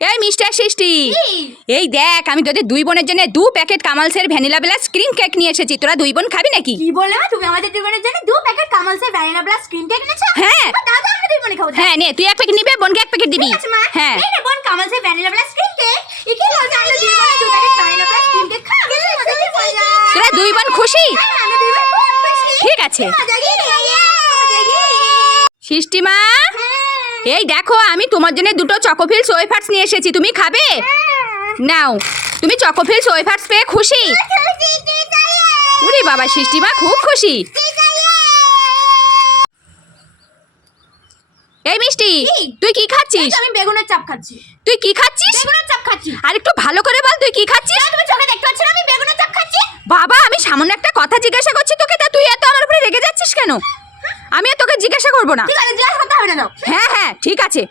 এই মিস্টার সৃষ্টি, এই দেখ আমি তোদের দুই বোনের জন্য 2 প্যাকেট কামালসের ভ্যানিলা ব্লাস ক্রিম কেক নিয়ে এসেছি। তোরা দুই বোন খাবি নাকি? কি বললে মা, তুমি আমাদের দুই বোনের জন্য 2 প্যাকেট কামালসের ভ্যানিলা ব্লাস ক্রিম কেক এনেছো? হ্যাঁ। দাদা আমরা দুই বোনে খাবো। হ্যাঁ নে, তুই 1 প্যাকেট নিবি, বোনকে 1 প্যাকেট দিবি। ঠিক আছে মা। হ্যাঁ এই নে বোন কামালসের ভ্যানিলা ব্লাস ক্রিম কেক। এই কি বলছো, আমরা দুই বোনে 2 packet vanilla blast cream cake খাবো? তোরা দুই বোন খুশি? আমরা দুই বোন খুব খুশি। ঠিক আছে। মজা গিয়ে সৃষ্টি মা, এই দেখো আমি তোমার জন্য 2টো চকোফিলস ওয়েফার্স নিয়ে এসেছি, তুমি খাবে? নাও, তুমি চকোফিলস ওয়েফার্স পেয়ে খুশি? ওরে বাবা, সৃষ্টি মা খুব খুশি। এই মিষ্টি, তুই কি খাচ্ছিস? আমি বেগুনের চাপ খাচ্ছি। তুই কি খাচ্ছিস? বেগুনের চাপ খাচ্ছি। আর একটু ভালো করে বল, তুই কি খাচ্ছিস? তুমি চোখে দেখতে পাচ্ছ না আমি বেগুনের চাপ খাচ্ছি? বাবা, আমি সামান্য একটা কথা জিজ্ঞাসা করছি তোকে, তা তুই এত আমার উপরে রেগে যাচ্ছিস কেন? আমি আর তোকে জিজ্ঞাসা করব না। ঠিক আছে, জিজ্ঞাসা করতে হবে না দাও। হ্যাঁ হ্যাঁ ঠিক আছে।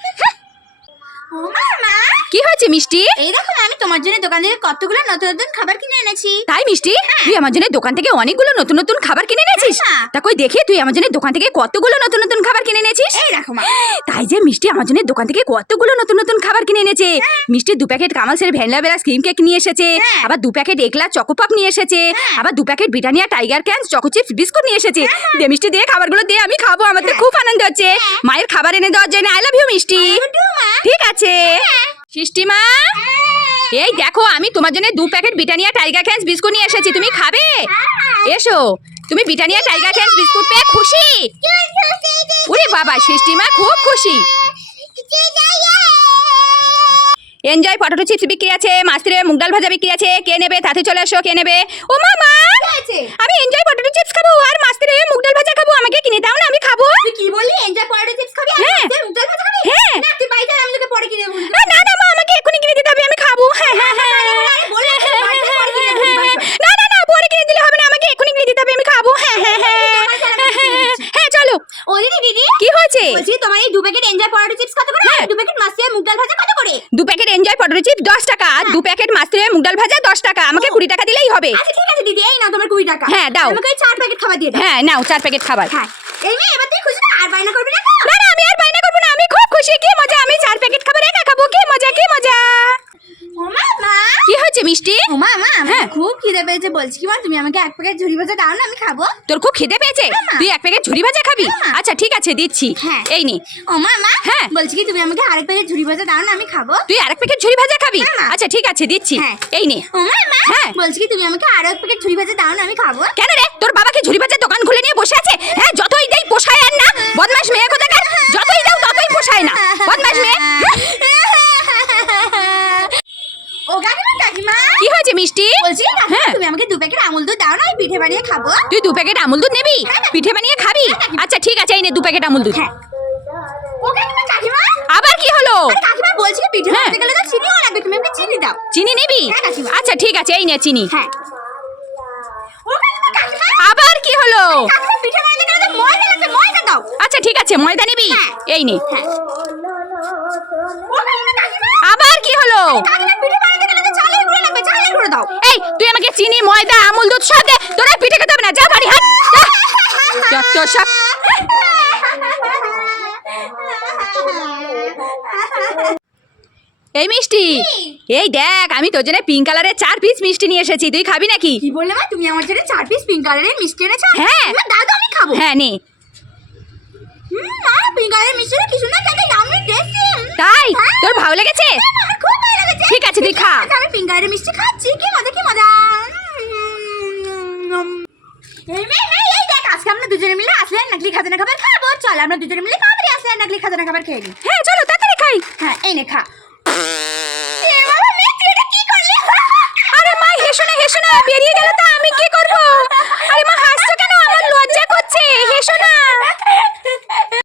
ও মা, কি হয়েছে মিষ্টি? এই দেখো না, আমি তোমার জন্য দোকান থেকে কতগুলো নতুন নতুন খাবার কিনে এনেছি। তাই মিষ্টি, তুই আমার জন্য দোকান থেকে অনেকগুলো নতুন নতুন খাবার কিনে এনেছিস? হ্যাঁ। তা কই দেখি তুই আমার জন্য দোকান থেকে কতগুলো নতুন নতুন খাবার কিনে এনেছিস? এই দেখো মা। তাই যে মিষ্টি আমার জন্য দোকান থেকে কতগুলো নতুন নতুন খাবার কিনে এনেছে। মিষ্টি 2 প্যাকেট কামালসের ভ্যানিলা ব্লাস ক্রিম কেক নিয়ে এসেছে, আবার 2 প্যাকেট একলা চকোপপ নিয়ে এসেছে, আবার 2 packet Britannia tiger Cannes choco chips biscuit নিয়ে এসেছে। দে মিষ্টি, দে খাবারগুলো দে, আমি খাবো, আমার তো খুব আনন্দ হচ্ছে। মায়ের খাবার এনে দেওয়ার জন্য আই লাভ ইউ মিষ্টি। ঠিক আছে সৃষ্টি মা, এই দেখো আমি তোমার জন্য 2 packet Britannia tiger Cannes biscuit নিয়ে এসেছি, তুমি খাবে? এসো, তুমি ব্রিটানিয়া টাইগার ক্যান্স বিস্কুট পেয়ে খুশি? ওরে বাবা, সৃষ্টি মা খুব খুশি। এনজয় পটেটো চিপস বিক্রি আছে, মাছরে মুগ ডাল ভাজা বিক্রি আছে, কে নেবে তাতে চলে এসো, কে নেবে? ও মামা, আমি এনজয় পটেটো চিপস খাবো আর মাছরে মুগ ডাল ভাজা খাবো, আমাকে কিনে দাও না, আমি খাবো। তুই কি বললি, এনজয় পটেটো চিপস খাবি আর হ্যাঁ। মাছের মুগ ডাল ভাজা খাবি? হ্যাঁ। না তুই বাইরে যা, আমি তোকে পরে কিনে দেবো। না না না মা, আমাকে এখনি কিনে দিতে হবে, আমি খাবো। হ্যাঁ হ্যাঁ হ্যাঁ। বলে আসি, বাইরে যা, পরে কিনে দেবো। না না না, পরে কিনে দিলে হবে না, আমাকে এখনি কিনে দিতে হবে, আমি খাবো। হ্যাঁ হ্যাঁ হ্যাঁ হ্যাঁ চলো। ও দিদি, কি হয়েছে? বলছি তোমার এই 2 প্যাকেট এনজয় পটেটো চিপস কত করে? হ্যাঁ। 2 প্যাকেট মাছের মুগ ডাল ভাজা কত করে? 2 প্যাকেট এনজয় পটেটো চিপস 10 টাকা, আর 2 প্যাকেট মাছরে মুগ ডাল ভাজা 10 টাকা, আমাকে 20 টাকা দিলেই হবে। আচ্ছা ঠিক আছে দিদি, এই নাও তোমার 20 টাকা। হ্যাঁ, দাও। আমাকে ওই 4 প্যাকেট খাবার দিয়ে দাও। হ্যাঁ নাও 4 প্যাকেট খাবার। হ্যাঁ। এই মেয়ে, এবার তুই খুশি না? আর বাইনা করবি না তো? না না, আমি আর বাইনা করবো না, আমি খুব খুশি। কি মজা, আমি 4 প্যাকেট খাবার একা খাবো, কি মজা কি মজা। ও মা, কি হয়েছে মিষ্টি? ও মা, হ্যাঁ। হ্যাঁ খুব খিদে পেয়েছে, বলছি কি মা তুমি আমাকে 1 প্যাকেট ঝুরি ভাজা দাও না, আমি খাবো। তোর খুব খিদে পেয়েছে? তুই 1 প্যাকেট ঝুরি ভাজা খাবি? হ্যাঁ। আচ্ছা ঠিক আছে দিচ্ছি। হ্যাঁ। এই নে। ও মা, হ্যাঁ। বলছি কি তুমি আমাকে আরেক প্যাকেট ঝুরি ভাজা দাও না, আমি খাবো। তুই আরেক প্যাকেট ঝুরি ভাজা খাবি? হ্যাঁ, মা। আচ্ছা ঠিক আছে দিচ্ছি। হ্যাঁ। এই নে। ও মা, হ্যাঁ। বলছি কি তুমি আমাকে আরো 1 প্যাকেট ঝুরি ভাজা দাও না, আমি খাবো। কেন রে, তোর বাবা কি ঝুরি ভাজার দোকান খুলে নিয়ে বসে আছে? হ্যাঁ, যতই দেই পোষায় আর না, বদমাশ মেয়ে কোথাকার, যতই দাও ততই পোষায় না, বদমাশ মেয়ে। ও কাকিমা, কি হয়েছে মিষ্টি? বলছি কি কাকিমা, হ্যাঁ। তুমি আমাকে 2 প্যাকেট আমুল দুধ দাও না, আমি পিঠে বানিয়ে খাবো। তুই 2 প্যাকেট আমুল দুধ নিবি? পিঠে বানিয়ে খাবি? আচ্ছা ঠিক আছে, এই নে 2 প্যাকেট আমুল দুধ। হ্যাঁ। ও কাকিমা, আবার কি হলো? আরে কাকিমা বলছি কি পিঠে হ্যাঁ। বানাতে গেলে তো চিনিও লাগবে, তুমি আমাকে চিনি দাও। চিনি নিবি? হ্যাঁ, কাকিমা। আচ্ছা ঠিক আছে, এই নে চিনি। হ্যাঁ। ও কাকিমা, আবার কি হলো? কাকিমা পিঠে বানাতে গেলে তো ময়দা লাগবে, ময়দা দাও। আচ্ছা ঠিক আছে, ময়দা নিবি? হ্যাঁ। এই নে। হ্যাঁ। ও কাকিমা, আবার কি হলো? কাকিমা পিঠে বানাতে গেলে তো চালের গুঁড়ো লাগবে, চালের গুঁড়ো দাও। এই তুই আমাকে চিনি ময়দা আমুল দুধ সব দে, তোরা পিঠে খেতে হবে না, যা বাড়ি হাট। যত সব। এই মিষ্টি, এই দেখ আমি তোর জন্য পিঙ্ক কালারের 4 পিস মিষ্টি নিয়ে এসেছি, তুই খাবি নাকি? কি বললে মা, তুমি আমার জন্য 4 পিস পিঙ্ক কালারের মিষ্টি এনেছো? হ্যাঁ। মা দাও তো, আমি খাবো। হ্যাঁ নে। মা পিঙ্ক কালারের মিষ্টিটা কি সুন্দর খেতে, ইয়াম্মি টেস্টি। তাই তোর ভালো লেগেছে? আমার খুব ভালো লেগেছে। ঠিক আছে, তুই খা। আমি পিঙ্ক কালারের মিষ্টি খাচ্ছি, কি মজা কি মজা। এই মেয়ে, এই দেখ আজকে আমরা দুজনে মিলে আসলে নকলি খাজানা খাবার খাবো। চল আমরা দুজনে মিলে তাড়াতাড়ি আসলে নকলি খাজানা খাবার খেয়ে নিই। হ্যাঁ চলো তাড়াতাড়ি খাই। হ্যাঁ এই নে খা। এ বাবা মেয়ে, তুই এটা কি করলি? আরে মা, হেসো না হেসো না, বেরিয়ে গেল তো আমি কি করব?